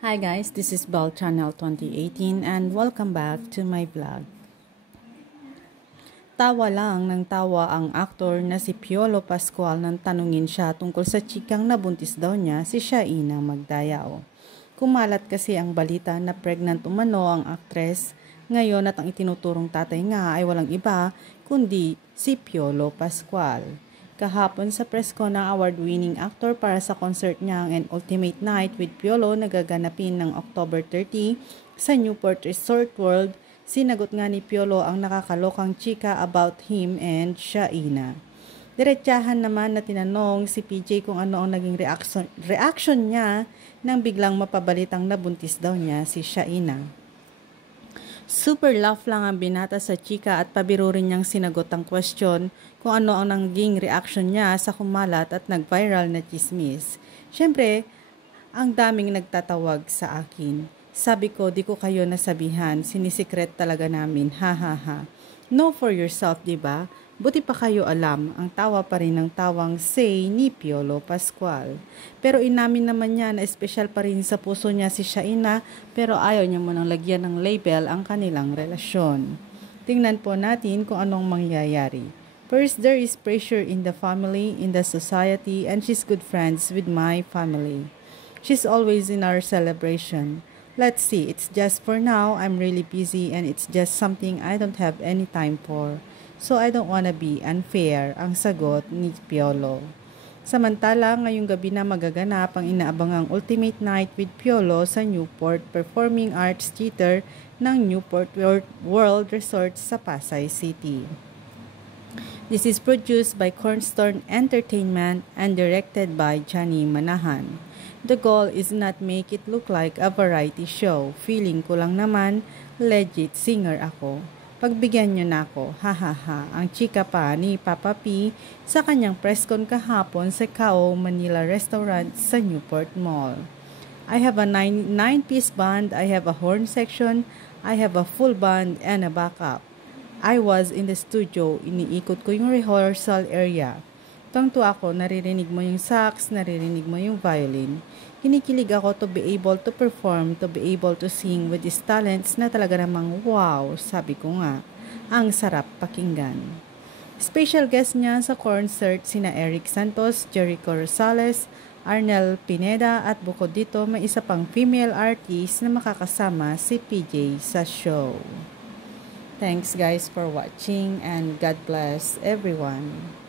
Hi guys, this is Bell Channel 2018 and welcome back to my vlog. Tawa lang ng tawa ang aktor na si Piolo Pascual nang tanungin siya tungkol sa chikang nabuntis daw niya si Shaina Magdayao. Kumalat kasi ang balita na pregnant umano ang aktres ngayon at ang itinuturong tatay nga ay walang iba kundi si Piolo Pascual. Kahapon sa press ko ng award-winning actor para sa concert niyang An Ultimate Night with Piolo na gaganapin ng October 30 sa Newport Resort World, sinagot nga ni Piolo ang nakakalokang chika about him and Shaina. Diretsahan naman na tinanong si PJ kung ano ang naging reaction niya nang biglang mapabalitang nabuntis daw niya si Shaina. Super laugh lang ang binata sa chika at pabiro rin niyang sinagot ang question kung ano ang naging reaction niya sa kumalat at nag-viral na chismis. Siyempre, ang daming nagtatawag sa akin. Sabi ko, di ko kayo nasabihan, sinisikret talaga namin, ha ha ha. Know for yourself, diba? Buti pa kayo alam, ang tawa pa rin ng tawang say ni Piolo Pascual. Pero inamin naman niya na espesyal pa rin sa puso niya si Shaina pero ayaw niya munang lagyan ng label ang kanilang relasyon. Tingnan po natin kung anong mangyayari. First, there is pressure in the family, in the society, and she's good friends with my family. She's always in our celebration. Let's see, it's just for now, I'm really busy and it's just something I don't have any time for. So I don't wanna be unfair, ang sagot ni Piolo. Samantala, ngayong gabi na magaganap ang inaabangang Ultimate Night with Piolo sa Newport Performing Arts Theater ng Newport World Resort sa Pasay City. This is produced by Cornerstone Entertainment and directed by Johnny Manahan. The goal is not make it look like a variety show. Feeling ko lang naman, legit singer ako. Pagbigyan nyo na ako, ha ha ha, ang chika pa ni Papa P sa kanyang press con kahapon sa Kao Manila Restaurant sa Newport Mall. I have a 9-piece band, I have a horn section, I have a full band and a backup. I was in the studio, iniikot ko yung rehearsal area. Tuwang-tuwa ako, naririnig mo yung sax, naririnig mo yung violin. Kinikilig ako to be able to perform, to be able to sing with these talents na talaga namang wow, sabi ko nga, ang sarap pakinggan. Special guest niya sa concert sina Eric Santos, Jericho Rosales, Arnel Pineda at bukod dito may isa pang female artist na makakasama si PJ sa show. Thanks guys for watching and God bless everyone.